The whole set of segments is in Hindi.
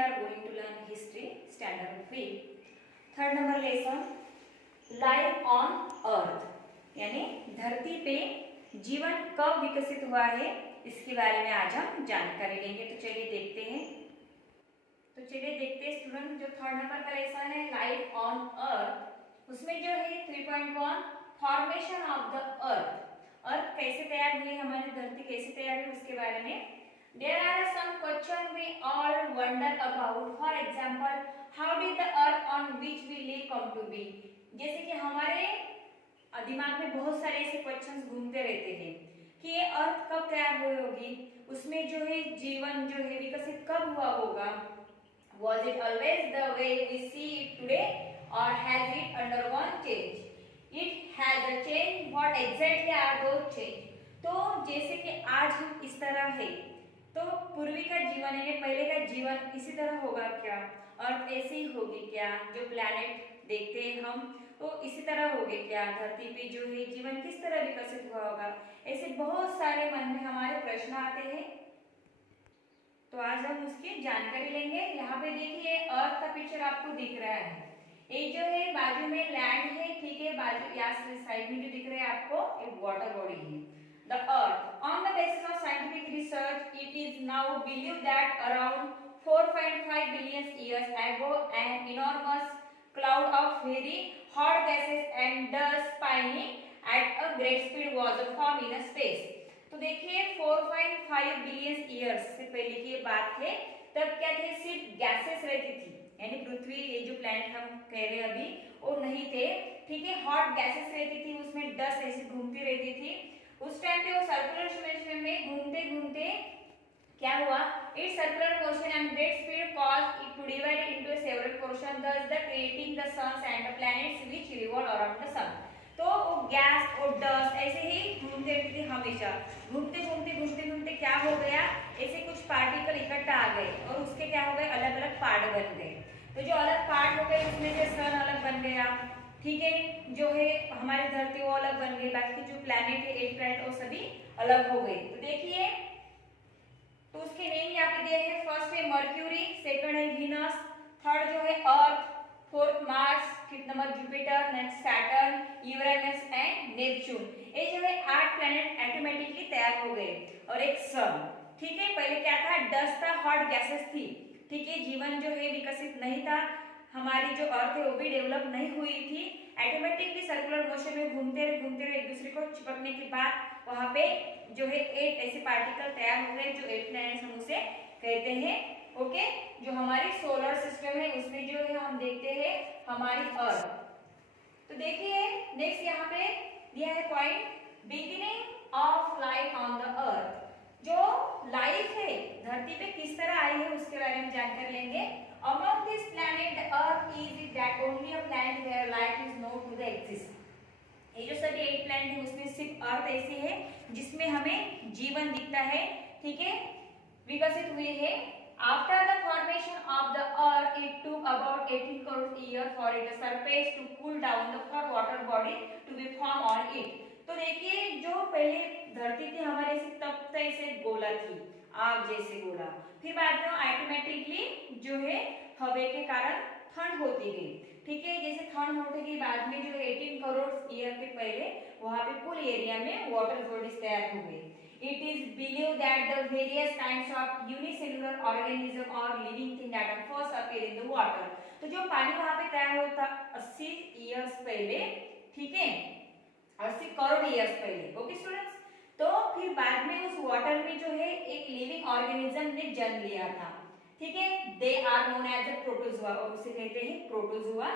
are going to learn history standard 3 third number lesson life on earth यानी धरती पे जीवन कब विकसित हुआ है इसके बारे में आज हम जानकारी लेंगे। तो चलिए देखते हैं। तो चलिए देखते हैं स्टूडेंट, जो थर्ड नंबर का लेसन है लाइफ ऑन अर्थ, उसमें जो है 3.1 फॉर्मेशन ऑफ द अर्थ कैसे तैयार हुई, हमारी धरती कैसे तैयार हुई उसके बारे में। There are some questions we all wonder about. For example, how did the earth on which we live come to be? जैसे कि हमारे दिमाग में बहुत सारे ऐसे क्वेश्चंस घूमते रहते हैं कि ये अर्थ कब तैयार हुई होगी, उसमें जो है जीवन जो है विकसित कब हुआ होगा। Was it always the way we see it today or has it undergone change? It has a change. What exactly are those change? तो जैसे कि आज हम इस तरह है तो पूर्वी का जीवन है, पहले का जीवन इसी तरह होगा क्या, अर्थ ऐसी ही होगी क्या, जो प्लैनेट देखते हैं हम तो इसी तरह होगे क्या, धरती पे जो है जीवन किस तरह विकसित हुआ होगा, ऐसे बहुत सारे मन में हमारे प्रश्न आते हैं। तो आज हम उसकी जानकारी लेंगे। यहाँ पे देखिए अर्थ का पिक्चर आपको दिख रहा है, एक जो है बाजू में लैंड है, ठीक है, बाजू या साइड में जो दिख रहा है आपको एक वाटर बॉडी है। The Earth. On the basis of scientific research, it is now believed that around 4.5 billion years ago, an enormous cloud of very hot gases and dust spinning at a great speed was formed in space. तो देखिए 4.5 बिलियन ईयर्स से पहले की ये बात है, तब क्या थे, सिर्फ गैसेस रहती थी, यानी पृथ्वी ये जो प्लैनेट हम कह रहे हैं अभी वो नहीं थे, ठीक है, हॉट गैसेस रहती थी, उसमें डस्ट ऐसी घूमती रहती थी। उस टाइम पे वो सर्कुलर मोशन में घूमते घूमते क्या हुआ, it's circular motion and great speed caused it to divide into several portion, thus the creating the suns and the planets which revolve around the sun. तो वो गैस और डस्ट ऐसे ही घूमते रहती थी, हमेशा घूमते घूमते घूमते घूमते क्या हो गया, ऐसे कुछ पार्टिकल इकट्ठा आ गए और उसके क्या हो गए, अलग अलग पार्ट बन गए। तो जो अलग पार्ट हो गए उसमें से सन अलग बन गया, ठीक है, जो है हमारी धरती वो अलग बन गई, बाकी जो प्लैनेट है एट प्लैनेट वो सभी अलग हो गए। तो देखिए तो उसके नेम यहाँ पे दिए हैं, फर्स्ट है मर्क्यूरी, सेकंड है वीनस, थर्ड जो है Earth, fourth Mars, fifth number Jupiter, next Saturn, Uranus and Neptune. ये जो है 8 प्लैनेट ऑटोमेटिकली तैयार हो गए और एक सन, ठीक है। पहले क्या था, डस्ट था, हॉट गैसेस थी, ठीक है, जीवन जो है विकसित नहीं था, हमारी जो अर्थ है वो भी डेवलप नहीं हुई थी, ऑटोमेटिकली सर्कुलर मोशन में घूमते रहे एक दूसरे को चिपकने के बाद वहां पे जो है 8 ऐसे पार्टिकल तैयार हो गए जो 8 प्लैनेट्स हम उसे कहते हैं। ओके, जो हमारी सोलर सिस्टम है उसमें जो है हम देखते हैं हमारी अर्थ। तो देखिए नेक्स्ट यहाँ पे दिया है point, beginning of life on the अर्थ, जो लाइफ है धरती पे किस तरह आई है उसके बारे में जानकारी लेंगे। Among this planet, the Earth is that only a planet where life is known to the exist. ये जो सभी 8 प्लैनेट है उसमें सिर्फ अर्थ ऐसी है जिसमें हमें जीवन दिखता है, ठीक है, विकसित हुई है। After the formation of the Earth, it took about 18 crore years for its surface to cool down the hot water body to be formed on it. तो देखिए जो पहले धरती थी हमारे से तब ऐसे गोला थी, आग जैसे गोला, फिर बाद में ऑटोमेटिकली जो है हवा के कारण ठंड होती गई, ठीक है, जैसे ठंड होती गई बाद में जो 18 करोड़ ईयर के पहले वहां पे पूल एरिया में वाटर बॉडीज तैयार हो गई। It is believed that the various kinds of unicellular organism or living thing that first appear in the water. तो जो पानी वहां पे तैयार होता 80 ईयर्स पहले, ठीक है, 80 करोड़ ईयर्स पहले, ओके स्टूडेंट्स। तो फिर बाद में उस वाटर में जो है एक लिविंग ऑर्गेनिज्म ने जन्म लिया था, ठीक है, they are known as a protozoa और उसे कहते हैं protozoa.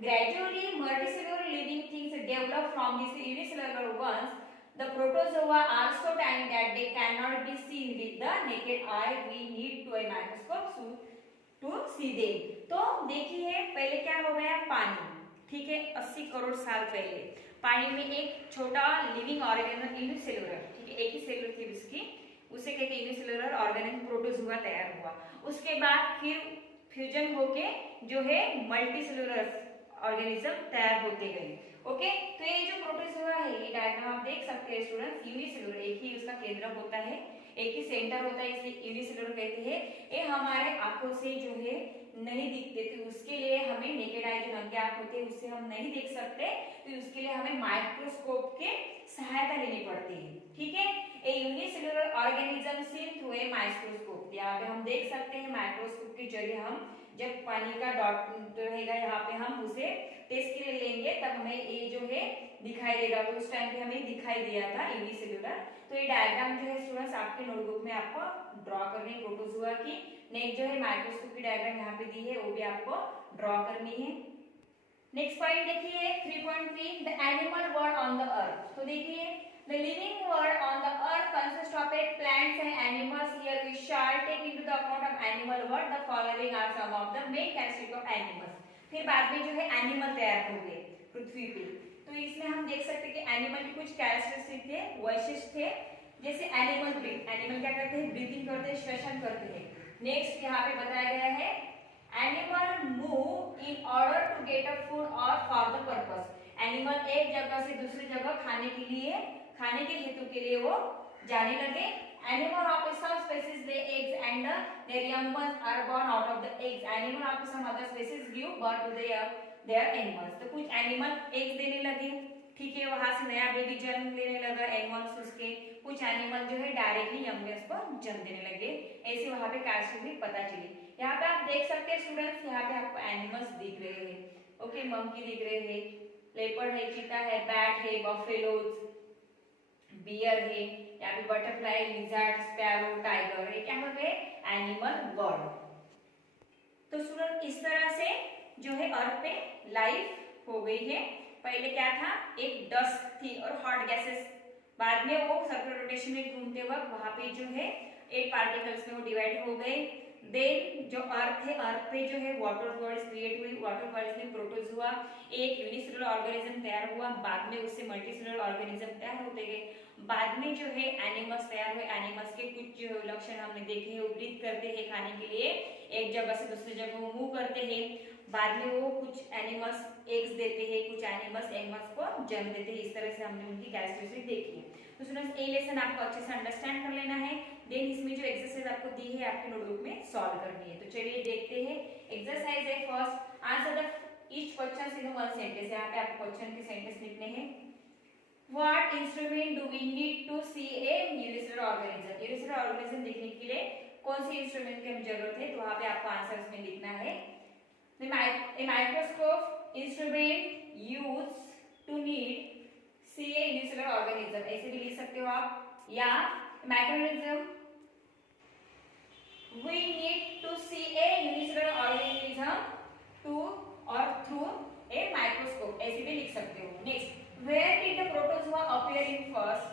Gradually multicellular living things develop from this unicellular ones. The protozoa are so tiny that they cannot be seen with the naked eye. We need to a microscope to see them. तो देखिए पहले क्या हो गया, पानी, ठीक है, 80 करोड़ साल पहले पानी में एक छोटा लिविंग ऑर्गेनिज्म यूनिसेलुलर, ठीक है, एक ही सेलुलर थी उसकी, उसे कहते हैं यूनिसेलुलर ऑर्गेनिज्म प्रोटोजोआ तैयार हुआ। उसके बाद फिर फ्यूजन होके जो है मल्टीसेलुलर ऑर्गेनिज्म तैयार होते गए। ओके, तो ये जो प्रोटोजोआ है ये डायग्राम आप देख सकते हैं स्टूडेंट्स, यूनिसेलुलर एक ही उसका केंद्र होता है, एक ही सेंटर होता है इसलिए यूनिसेलुलर कहते हैं। ये हमारे आंखों से जो है नहीं दिखते, तो उसके लिए हमें नेकेड आई जो नंगे आंख होते हैं उससे हम नहीं देख सकते, तो उसके लिए हमें माइक्रोस्कोप के सहायता लेनी पड़ती है। ठीक है, a unicellular organism seen through a microscope. यहाँ पे हम देख सकते हैं माइक्रोस्कोप के जरिए हम जब पानी का डॉट रहेगा यहाँ पे हम उसे टेस्ट के लिए लेंगे तब हमें ये जो है दिखाई देगा, तो उस टाइम पे हमें दिखाई दिया था यूनिसेलुलर। तो ये डायग्राम जो है स्टूडेंट्स आपके नोटबुक में आपको ड्रॉ करनी है प्रोटोजुआ की। नेक्स्ट जो है माइक्रोस्कोप की डायग्राम यहाँ पे दी है वो भी आपको ड्रॉ करनी है। नेक्स्ट पॉइंट देखिए 3.3 the animal world on the अर्थ। तो देखिए the living world on the earth consists of plants and animals. Here we shall take into the account of animal world. The following are some of the main characteristics of animals. फिर बाद में जो है एनिमल तैयार हो गए पृथ्वी पे, तो इसमें हम देख सकते हैं कि एनिमल की कुछ कैरेक्टरिस्टिक थे, वैशिष्ट्य थे। जैसे एनिमल ब्रीथ, एनिमल क्या करते हैं, ब्रीथिंग करते हैं, श्वसन करते हैं। नेक्स्ट यहाँ पे बताया गया है animal move in order to get a food और फॉर द पर्पस। एनिमल एक जगह से दूसरी जगह खाने के हेतु के लिए वो जाने लगे। Animal of some species lay eggs and their young ones are born out of the eggs. Animal of some other species give birth to their animals. तो कुछ एनिमल एग्स देने लगे, ठीक है, वहां से नया बेबी जन्म लेने लगा एनिमल्स उसके। कुछ एनिमल जो है डायरेक्टली यंगेस्ट को जन्म देने लगे, ऐसे वहां पे कैरेक्टरिस्टिक पता चली। यहाँ पे आप देख सकते हैं स्टूडेंट्स, यहाँ पे आपको एनिमल्स दिख रहे हैं। ओके, मंकी दिख रहे हैं, लेपर्ड है, चीता है, बैट है, बफेलोज, बियर है, यहाँ पे बटरफ्लाई, लिजर्ड, स्पैरो, टाइगर, ये क्या हो गए एनिमल वर्ल्ड। तो स्टूडेंट इस तरह से जो है अर्थ पे लाइफ हो गई है। पहले क्या था, एक डस्ट थी और हॉट गैसेस, बाद में वो सर्कुलर रोटेशन में घूमते वक्त वहां पे जो है 8 पार्टिकल्स में वो डिवाइड हो गए। देन जो अर्थ है, अर्थ पे जो है वाटर बॉडीज क्रिएट हुई, वाटर बॉडीज में प्रोटोजुआ, एक यूनिसेलुलर ऑर्गेनिज्म तैयार हुआ, बाद में उससे मल्टीसेलुलर ऑर्गेनिज्म तैयार होते गए, बाद में जो है एनिमल्स तैयार हुए। एनिमल्स के कुछ जो लक्षण हमने देखे हैं, वो ब्रीथ करते हैं खाने के लिए, एक जगह से दूसरी जगह वो मूव करते हैं, बाद में वो कुछ एनिमल्स एग्स देते हैं, कुछ एनिमल्स को जन्म देते हैं। इस तरह से हमने उनकी कैरेक्टरिस्टिक देखी है। तो स्टूडेंट्स ये लेसन आपको अच्छे से अंडरस्टैंड कर लेना है, देन इसमें जो एक्सरसाइज आपको दी है आपके नोटबुक में सॉल्व करनी है। तो चलिए देखते हैं एक्सरसाइज है। First answer the each question in one sentence. यहाँ पे आपको क्वेश्चन के सेंटेंस लिखने हैं। What instrument do we need to see a unicellular organism? Unicellular organism देखने के लिए कौन सी इंस्ट्रूमेंट की हमें जरूरत है, तो वहां पे आपको आंसर इसमें लिखना है। A microscope instrument used to need see a unicellular organism, ऐसे भी लिख सकते हो आप, या mechanism we need to see a unicellular organism to or through a microscope, ऐसे भी लिख सकते हो। Next, where did the protozoa appear in first?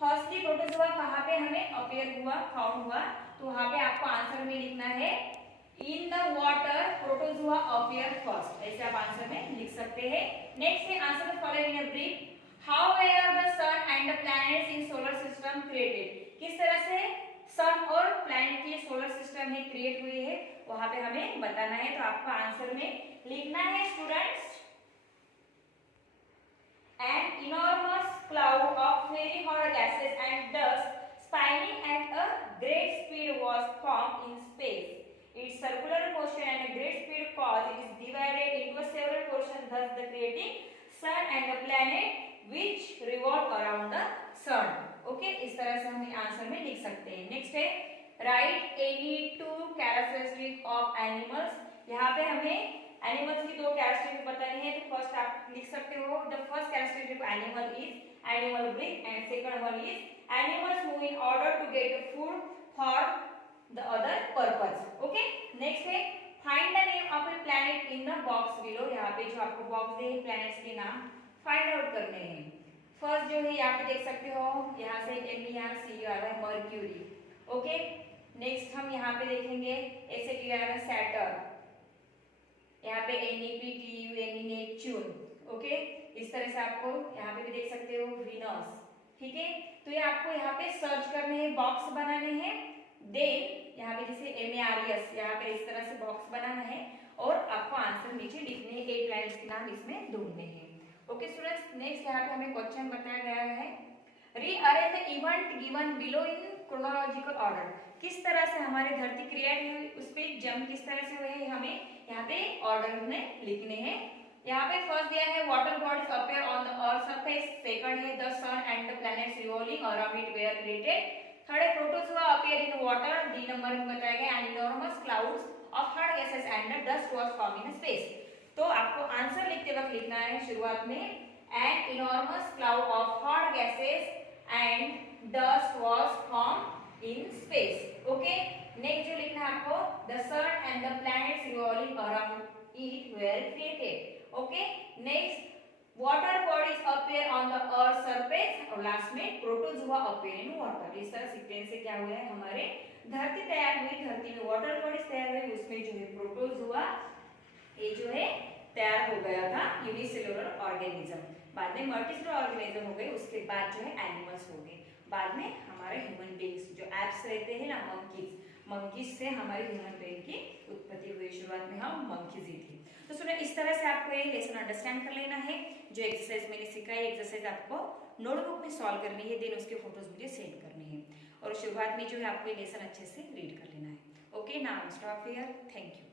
Firstly protozoa कहाँ पे हमें अपीयर हुआ, फाउंड हुआ, तो वहां पे आपको आंसर में लिखना है in the water protozoa appear first, ऐसे आप आंसर में लिख सकते हैं। नेक्स्ट है answer the following in a brief. How were the sun and the planets in solar system created? किस तरह से सन और प्लैनेट की सोलर सिस्टम में क्रिएट हुई है, वहां पे हमें बताना है। तो आपको आंसर में लिखना है students, an enormous cloud of very hot gases and dust spinning at a great speed was formed in space. Its circular motion and a great speed caused it is divided into several portions, thus the creating sun and the planet which revolve around the sun. Okay, इस तरह से हम आंसर में लिख सकते हैं। नेक्स्ट है write any two characteristics of animals। यहाँ पे हमें एनिमल्स की दो कैरेक्टरिस्टिक बतानी है। तो फर्स्ट आप लिख सकते हो, the first characteristic animal is animal breathe and second one is animals move in order to get food for the other purpose. Okay, next है find the name of a planet in the box below. यहाँ पे जो आपको बॉक्स दे प्लैनेट्स के नाम फाइंड आउट करने हैं। फर्स्ट जो है यहाँ पे देख सकते हो, यहाँ से MERCU आ रहा है मर्क्यूरी। ओके, नेक्स्ट हम यहाँ पे देखेंगे SATU आ रहा है सैटर्न, यहाँ पे NEPTUN नेपच्यून। ओके, इस तरह से आपको यहाँ पे भी देख सकते हो वीनस। ठीक है, तो ये आपको यहाँ पे सर्च करने हैं, बॉक्स बनाने हैं। देन यहाँ पे जैसे MARIUS, यहाँ पे इस तरह से बॉक्स बनाना है और आपको आंसर नीचे लिखने हैं, 8 लाइन्स के नाम इसमें ढूंढने हैं। ओके स्टूडेंट्स, नेक्स्ट यहाँ पे हमें क्वेश्चन बताया गया है rearrange the event given below in chronological order, किस तरह से हमारी धरती क्रिएट हुई, उस पे जंप किस तरह से हुए हैं हमें यहाँ पे ऑर्डर में लिखने हैं। यहाँ पे फर्स्ट दिया है water bodies appear on the earth surface, second है the sun and the planets revolving around it were created, third है protozoa appear in water, D number में बताया गया and enormous clouds of hard gases and the dust was form in space. तो आपको आंसर लिखते वक्त लिखना है शुरुआत में an enormous cloud of hot gases and dust was form in space. Okay, next जो लिखना है आपको the sun and the planets revolving around it were created. Okay, next water bodies appear on the earth surface और लास्ट में प्रोटोजोआ अपीयर इन वाटर। इस तरह सीक्वेंस से क्या हुआ है हमारे धरती तैयार हुई, धरती में वाटर बॉडीज तैयार हुई, उसमें जो है प्रोटोजोआ ये जो है तैयार हो गया था यूनिसेलुलर ऑर्गेनिज्म, बाद में मल्टीसेलुलर ऑर्गेनिज्म हो गए, उसके बाद जो है एनिमल्स हो गए, बाद में हमारे ह्यूमन बीइंग्स जो एप्स रहते हैं ना मंकीज से हमारे ह्यूमन बीइंग की उत्पत्ति हुई। शुरुआत में हम मंकीज ही थे। तो सुनो, इस तरह से आपको ये लेसन अंडरस्टैंड कर लेना है। जो एक्सरसाइज मैंने सिखाई एक्सरसाइज आपको नोटबुक में सॉल्व करनी है, देन उसके फोटोज मुझे सेंड करने हैं और शुरुआत में जो है आपको ये लेसन अच्छे से रीड कर लेना है। Okay, now stop here, thank you.